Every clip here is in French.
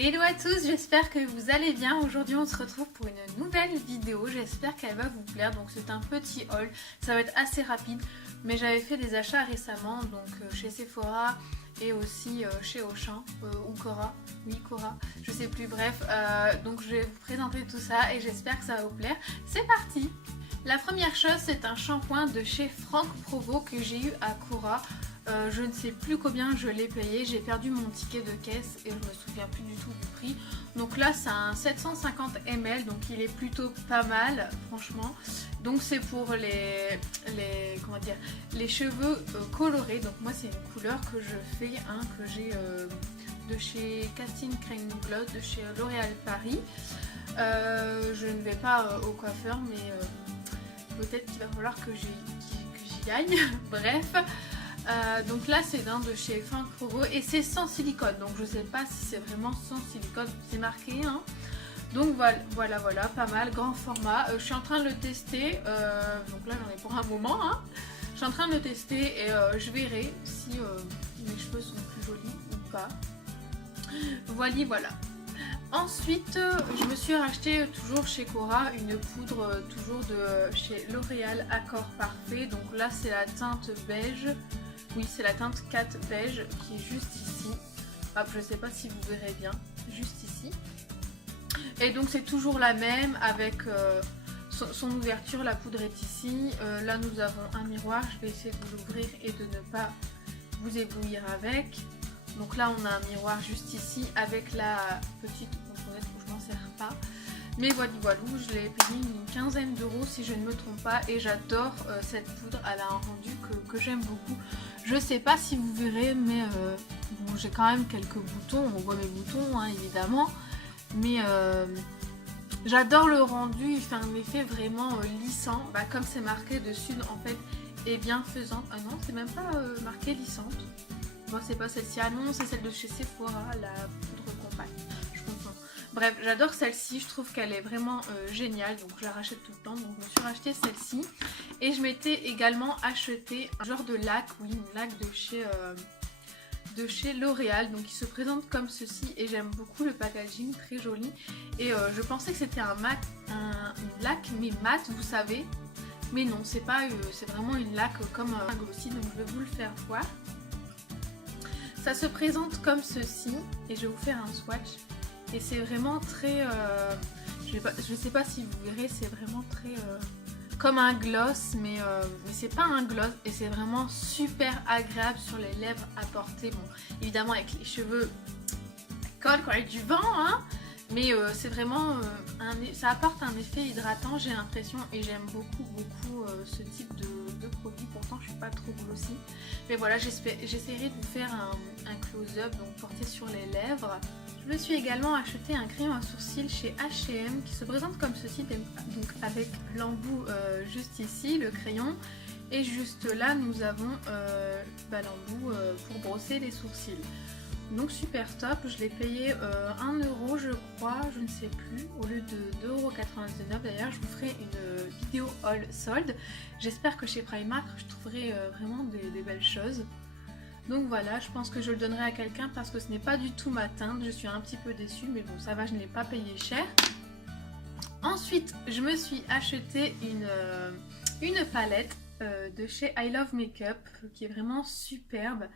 Hello à tous, j'espère que vous allez bien. Aujourd'hui on se retrouve pour une nouvelle vidéo, j'espère qu'elle va vous plaire. Donc c'est un petit haul, ça va être assez rapide, mais j'avais fait des achats récemment, donc chez Sephora et aussi chez Auchan, ou Cora, oui Cora, je sais plus, bref. Donc je vais vous présenter tout ça et j'espère que ça va vous plaire. C'est parti! La première chose, c'est un shampoing de chez Franck Provo que j'ai eu à Cora. Je ne sais plus combien je l'ai payé, j'ai perdu mon ticket de caisse et je me souviens plus du tout du prix. Donc là c'est un 750 ml, donc il est plutôt pas mal franchement. Donc c'est pour les cheveux colorés. Donc moi c'est une couleur que je fais, que j'ai de chez Casting Crème Gloss de chez L'Oréal Paris. Je ne vais pas au coiffeur, mais peut-être qu'il va falloir que j'y aille. Bref. Donc là c'est d'un de chez Franck Provo et c'est sans silicone, donc je sais pas si c'est vraiment sans silicone, c'est marqué Donc voilà, pas mal, grand format. Je suis en train de le tester, donc là j'en ai pour un moment. Je suis en train de le tester et je verrai si mes cheveux sont plus jolis ou pas. Voilà. Ensuite, je me suis racheté toujours chez Cora une poudre toujours de chez L'Oréal Accord Parfait. Donc là c'est la teinte beige. Oui, c'est la teinte 4 beige qui est juste ici. Hop, je sais pas si vous verrez bien, juste ici. Et donc c'est toujours la même avec son ouverture, la poudre est ici. Là nous avons un miroir, je vais essayer de l'ouvrir et de ne pas vous éblouir avec. Donc là on a un miroir juste ici avec la petite bouchonnette où je m'en sers pas. Mais voilà, je l'ai payé une quinzaine d'euros si je ne me trompe pas et j'adore cette poudre, elle a un rendu que j'aime beaucoup. Je sais pas si vous verrez, mais bon, j'ai quand même quelques boutons, on voit mes boutons évidemment, mais j'adore le rendu, il fait un effet vraiment lissant, comme c'est marqué dessus en fait, et bienfaisante. Ah non, c'est même pas marqué lissante. Bon, c'est pas celle-ci, ah non, c'est celle de chez Sephora, la poudre compacte. Bref, j'adore celle-ci, je trouve qu'elle est vraiment géniale, donc je la rachète tout le temps. Donc je me suis racheté celle-ci et je m'étais également acheté un genre de lac, oui, une lac de chez L'Oréal, donc il se présente comme ceci et j'aime beaucoup le packaging, très joli. Et je pensais que c'était une lac mais mat, vous savez, mais non, c'est pas, c'est vraiment une lac comme un glossy, donc je vais vous le faire voir. Ça se présente comme ceci et je vais vous faire un swatch. Et c'est vraiment très, je sais pas si vous verrez, c'est vraiment très comme un gloss, mais c'est pas un gloss et c'est vraiment super agréable sur les lèvres à porter. Bon, évidemment avec les cheveux, colle quand il y a du vent, mais c'est vraiment, ça apporte un effet hydratant, j'ai l'impression, et j'aime beaucoup ce type de produit. Pourtant je suis pas trop glossy, mais voilà, j'essaierai de vous faire un close-up, donc porté sur les lèvres. Je me suis également acheté un crayon à sourcils chez H&M qui se présente comme ceci, donc avec l'embout juste ici, le crayon, et juste là nous avons l'embout pour brosser les sourcils. Donc super top, je l'ai payé 1 euro je crois, je ne sais plus, au lieu de 2,99 €. D'ailleurs je vous ferai une vidéo haul solde. J'espère que chez Primark je trouverai vraiment des belles choses. Donc voilà, je pense que je le donnerai à quelqu'un parce que ce n'est pas du tout ma teinte. Je suis un petit peu déçue, mais bon, ça va, je ne l'ai pas payé cher. Ensuite, je me suis acheté une palette de chez I Love Makeup qui est vraiment superbe.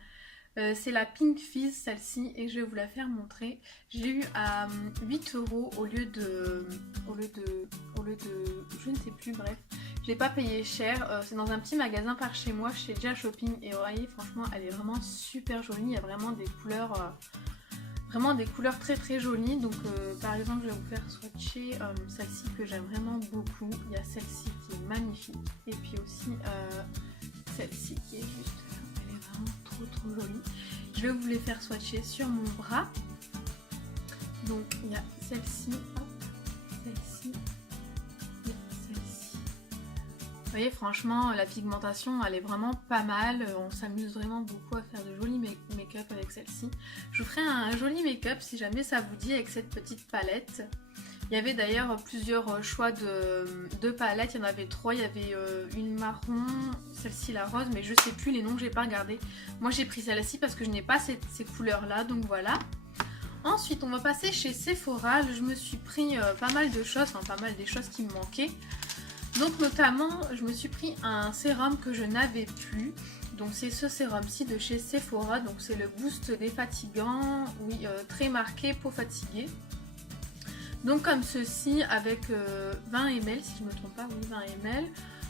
C'est la Pink Fizz, celle-ci, et je vais vous la faire montrer. Je l'ai eu à 8 € au lieu de... je ne sais plus, bref. Je l'ai pas payé cher, c'est dans un petit magasin par chez moi, chez Dia Shopping, et voyez, franchement elle est vraiment super jolie, il y a vraiment des couleurs très jolies. Donc par exemple je vais vous faire swatcher celle-ci que j'aime vraiment beaucoup, il y a celle-ci qui est magnifique, et puis aussi celle-ci qui est juste, elle est vraiment trop jolie. Je vais vous les faire swatcher sur mon bras. Donc il y a celle-ci, celle-ci. Vous voyez, franchement la pigmentation elle est vraiment pas mal, on s'amuse vraiment beaucoup à faire de jolis make-up avec celle-ci. Je vous ferai un joli make-up si jamais ça vous dit avec cette petite palette. Il y avait d'ailleurs plusieurs choix de palettes, il y en avait 3, il y avait une marron, celle-ci la rose, mais je sais plus les noms, j'ai pas regardé. Moi j'ai pris celle-ci parce que je n'ai pas ces couleurs là, donc voilà. Ensuite on va passer chez Sephora. Je me suis pris pas mal de choses, enfin pas mal des choses qui me manquaient. Donc notamment je me suis pris un sérum que je n'avais plus. Donc c'est ce sérum-ci de chez Sephora. Donc c'est le Boost Défatigant, oui, très marqué peau fatiguée. Donc comme ceci avec 20 ml si je ne me trompe pas, oui 20 ml.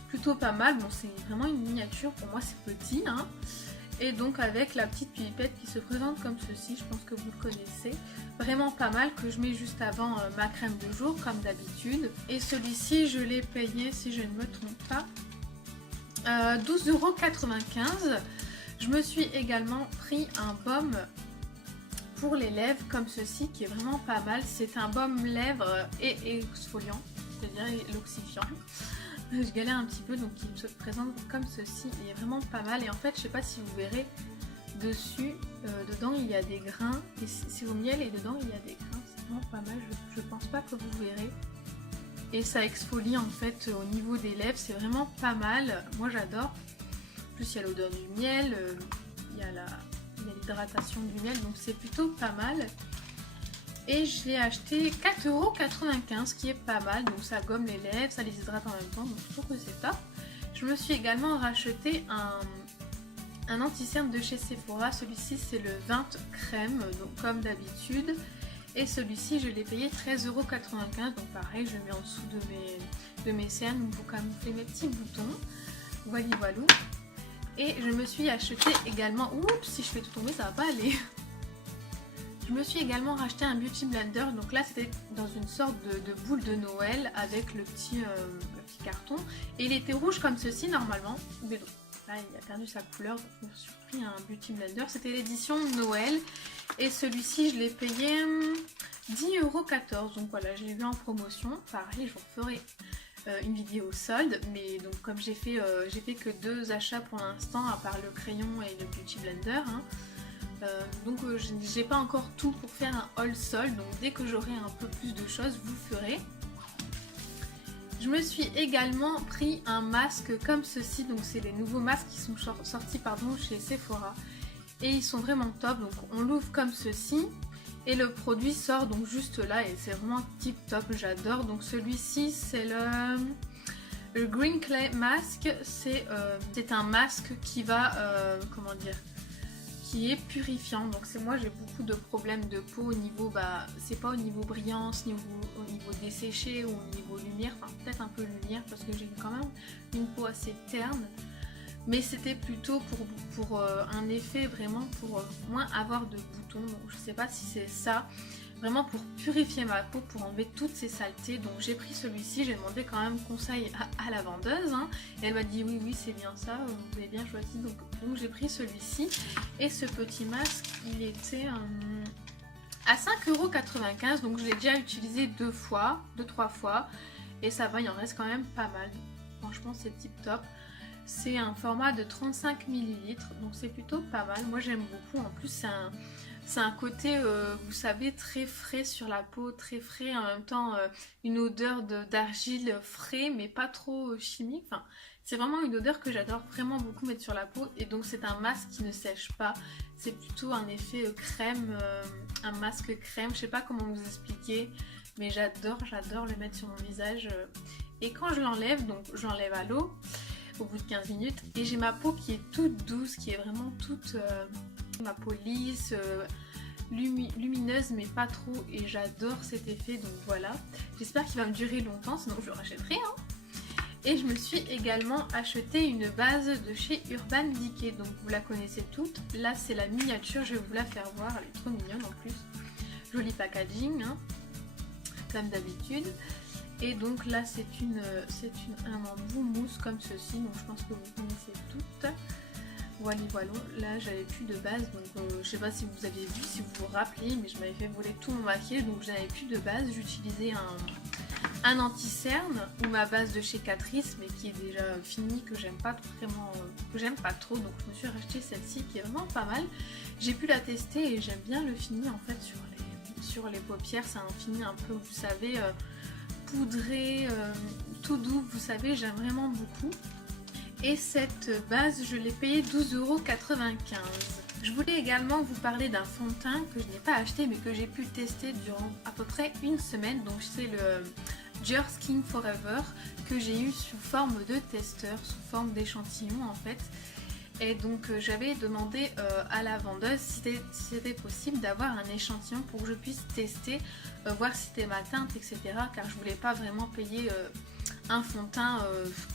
Plutôt pas mal, bon c'est vraiment une miniature, pour moi c'est petit hein. Et donc avec la petite pipette qui se présente comme ceci, je pense que vous le connaissez. Vraiment pas mal, que je mets juste avant ma crème de jour comme d'habitude. Et celui-ci je l'ai payé, si je ne me trompe pas, 12,95 €. Je me suis également pris un baume pour les lèvres comme ceci qui est vraiment pas mal. C'est un baume lèvres et exfoliant, c'est-à-dire l'oxyfiant. Je galère un petit peu, donc il se présente comme ceci, il est vraiment pas mal. Et en fait je sais pas si vous verrez dessus, dedans il y a des grains, et c'est au miel et dedans il y a des grains, c'est vraiment pas mal, je pense pas que vous verrez. Et ça exfolie en fait au niveau des lèvres, c'est vraiment pas mal, moi j'adore. En plus il y a l'odeur du miel, il y a l'hydratation du miel, donc c'est plutôt pas mal. Et je l'ai acheté 4,95 €, ce qui est pas mal, donc ça gomme les lèvres, ça les hydrate en même temps, donc je trouve que c'est top. Je me suis également racheté un anti-cerne de chez Sephora, celui-ci c'est le 20 crème, donc comme d'habitude. Et celui-ci je l'ai payé 13,95 €, donc pareil je le mets en dessous de mes cernes pour camoufler mes petits boutons. Voilà voilà. Et je me suis acheté également, oups si je fais tout tomber ça va pas aller. Je me suis également racheté un Beauty Blender, donc là c'était dans une sorte de boule de Noël avec le petit carton. Et il était rouge comme ceci normalement, mais donc là il a perdu sa couleur, donc je me suis pris un Beauty Blender. C'était l'édition Noël et celui-ci je l'ai payé 10,14 €, donc voilà je l'ai vu en promotion. Pareil je vous ferai une vidéo solde, mais donc comme j'ai fait que 2 achats pour l'instant à part le crayon et le Beauty Blender hein. Donc j'ai pas encore tout pour faire un haul solde, donc dès que j'aurai un peu plus de choses vous ferez. Je me suis également pris un masque comme ceci, donc c'est les nouveaux masques qui sont sortis chez Sephora et ils sont vraiment top. Donc on l'ouvre comme ceci et le produit sort donc juste là et c'est vraiment tip top, j'adore. Donc celui-ci c'est le Green Clay Mask, c'est un masque qui va comment dire, qui est purifiant. Donc c'est moi j'ai beaucoup de problèmes de peau au niveau, c'est pas au niveau brillance, ni au niveau desséché ou au niveau lumière, enfin peut-être un peu lumière parce que j'ai quand même une peau assez terne, mais c'était plutôt pour un effet vraiment pour moins avoir de boutons. Donc je sais pas si c'est ça, vraiment pour purifier ma peau, pour enlever toutes ces saletés. Donc j'ai pris celui-ci, j'ai demandé quand même conseil à la vendeuse hein, et elle m'a dit oui c'est bien ça, vous avez bien choisi, donc j'ai pris celui-ci. Et ce petit masque il était à 5,95 €, donc je l'ai déjà utilisé 2-3 fois et ça va, il en reste quand même pas mal, franchement c'est tip top. C'est un format de 35 ml, donc c'est plutôt pas mal, moi j'aime beaucoup. En plus c'est un côté, vous savez, très frais sur la peau, très frais, en même temps une odeur d'argile frais, mais pas trop chimique. Enfin, c'est vraiment une odeur que j'adore vraiment beaucoup mettre sur la peau. Et donc c'est un masque qui ne sèche pas, c'est plutôt un effet crème, un masque crème, je sais pas comment vous expliquer, mais j'adore le mettre sur mon visage. Et quand je l'enlève, donc je l'enlève à l'eau au bout de 15 minutes, et j'ai ma peau qui est toute douce, qui est vraiment toute... ma peau lisse, lumineuse mais pas trop, et j'adore cet effet. Donc voilà, j'espère qu'il va me durer longtemps, sinon je le rachèterai hein. Et je me suis également acheté une base de chez Urban Decay, donc vous la connaissez toutes. Là c'est la miniature, je vais vous la faire voir, elle est trop mignonne en plus, joli packaging hein, comme d'habitude. Et donc là c'est un embout mousse comme ceci, donc je pense que vous connaissez toutes. Voilà, là j'avais plus de base, donc je sais pas si vous aviez vu, si vous vous rappelez, mais je m'avais fait voler tout mon maquillage, donc j'avais plus de base. J'utilisais un anti-cerne ou ma base de chez Catrice, mais qui est déjà finie, que j'aime pas vraiment, que j'aime pas trop, donc je me suis racheté celle-ci qui est vraiment pas mal. J'ai pu la tester et j'aime bien le fini en fait sur les paupières. C'est un fini un peu, vous savez, poudré, tout doux, vous savez, j'aime vraiment beaucoup. Et cette base je l'ai payée 12,95 €. Je voulais également vous parler d'un fond de teint que je n'ai pas acheté mais que j'ai pu tester durant à peu près une semaine. Donc c'est le Your Skin Forever que j'ai eu sous forme de testeur, sous forme d'échantillon en fait. Et donc j'avais demandé à la vendeuse si c'était possible d'avoir un échantillon pour que je puisse tester, voir si c'était ma teinte, etc. Car je voulais pas vraiment payer un fond de teint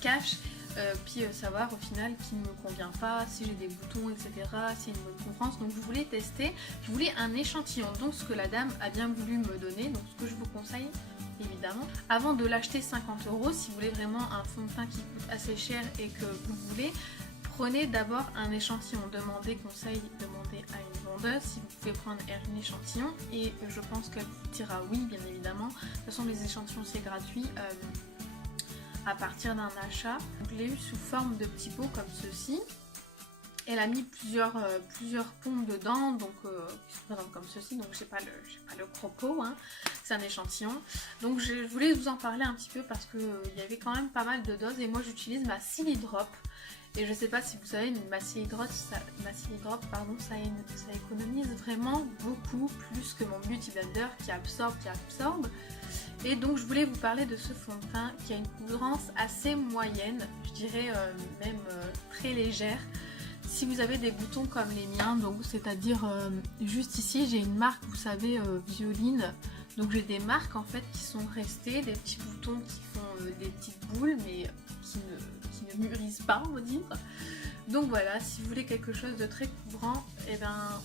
cash. Puis savoir au final qui ne me convient pas, si j'ai des boutons, etc., s'il y a une bonne concurrence. Donc je voulais tester, je voulais un échantillon, donc ce que la dame a bien voulu me donner, donc ce que je vous conseille évidemment. Avant de l'acheter 50 €, si vous voulez vraiment un fond de teint qui coûte assez cher et que vous voulez, prenez d'abord un échantillon, demandez conseil, demandez à une vendeuse si vous pouvez prendre un échantillon et je pense qu'elle vous dira oui bien évidemment. De toute façon les échantillons c'est gratuit. À partir d'un achat. Je l'ai eu sous forme de petits pots comme ceci. Elle a mis plusieurs pompes dedans, donc qui se présentent comme ceci, donc j'ai pas le gros pot, hein. C'est un échantillon. Donc je voulais vous en parler un petit peu parce que il y avait quand même pas mal de doses et moi j'utilise ma Silly Drop. Et je sais pas si vous savez, mais ma Silly Drop, ça économise vraiment beaucoup plus que mon Beauty Blender qui absorbe. Et donc je voulais vous parler de ce fond de teint qui a une couvrance assez moyenne, je dirais même très légère. Si vous avez des boutons comme les miens, donc c'est-à-dire juste ici j'ai une marque, vous savez, Violine. Donc j'ai des marques en fait qui sont restées, des petits boutons qui font des petites boules mais qui ne mûrissent pas on va dire. Donc voilà, si vous voulez quelque chose de très couvrant, et ben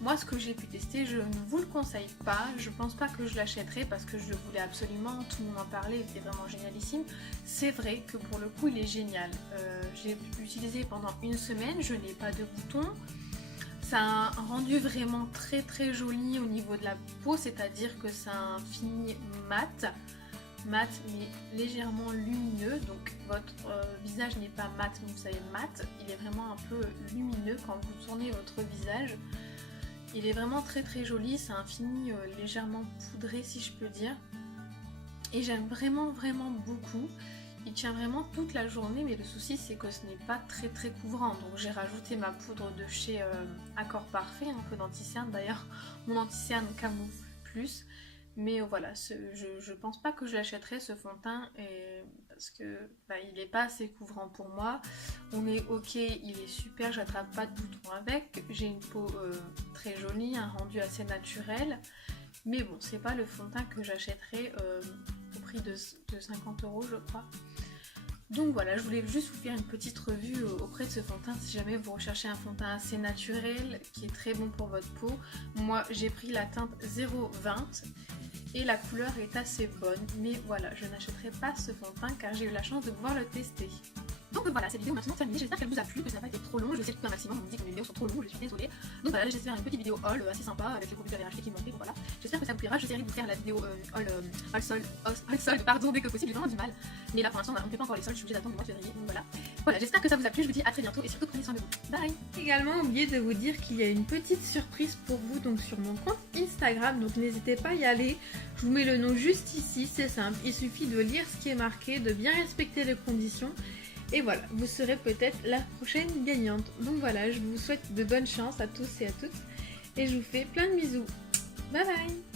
moi ce que j'ai pu tester, je ne vous le conseille pas. Je pense pas que je l'achèterai parce que je le voulais absolument, tout le monde en parlait, il était vraiment génialissime. C'est vrai que pour le coup il est génial. J'ai pu l'utiliser pendant une semaine, je n'ai pas de boutons. Ça a un rendu vraiment très très joli au niveau de la peau, c'est-à-dire que c'est un fini mat mais légèrement lumineux, donc votre visage n'est pas mat, mais vous savez mat, il est vraiment un peu lumineux quand vous tournez votre visage. Il est vraiment très très joli, c'est un fini légèrement poudré si je peux dire. Et j'aime vraiment beaucoup. Il tient vraiment toute la journée, mais le souci c'est que ce n'est pas très très couvrant. Donc j'ai rajouté ma poudre de chez Accord Parfait, un peu d'anti-cerne. D'ailleurs mon anti-cerne camoufle plus. Mais voilà, je pense pas que je l'achèterai ce fond de teint parce que il n'est pas assez couvrant pour moi. On est ok, il est super, j'attrape pas de boutons avec. J'ai une peau très jolie, un rendu assez naturel. Mais bon, c'est pas le fond de teint que j'achèterai au prix de 50 € je crois. Donc voilà, je voulais juste vous faire une petite revue auprès de ce fond de teint si jamais vous recherchez un fond de teint assez naturel qui est très bon pour votre peau. Moi j'ai pris la teinte 020 et la couleur est assez bonne, mais voilà, je n'achèterai pas ce fond de teint car j'ai eu la chance de pouvoir le tester. Donc voilà, cette vidéo est maintenant terminée, j'espère qu'elle vous a plu, que ça n'a pas été trop long, je sais que un maximum, on me dit que mes vidéos sont trop longues, je suis désolée. Donc voilà, j'essaie de faire une petite vidéo haul assez sympa avec les produits que j'avais achetés qui me manquaient, donc voilà. J'espère que ça vous plaira, j'essaierai de vous faire la vidéo haul solde, pardon, dès que possible, j'ai vraiment du mal. Mais là pour l'instant on ne fait pas encore les soldes, je suis obligée d'attendre le mois de février, donc voilà. Voilà, j'espère que ça vous a plu, je vous dis à très bientôt et surtout prenez soin de vous. Bye. Également oublié de vous dire qu'il y a une petite surprise pour vous donc sur mon compte Instagram, donc n'hésitez pas à y aller. Je vous mets le nom juste ici, c'est simple, il suffit de lire ce qui est marqué, de bien respecter les conditions. Et voilà, vous serez peut-être la prochaine gagnante. Donc voilà, je vous souhaite de bonnes chances à tous et à toutes. Et je vous fais plein de bisous. Bye bye.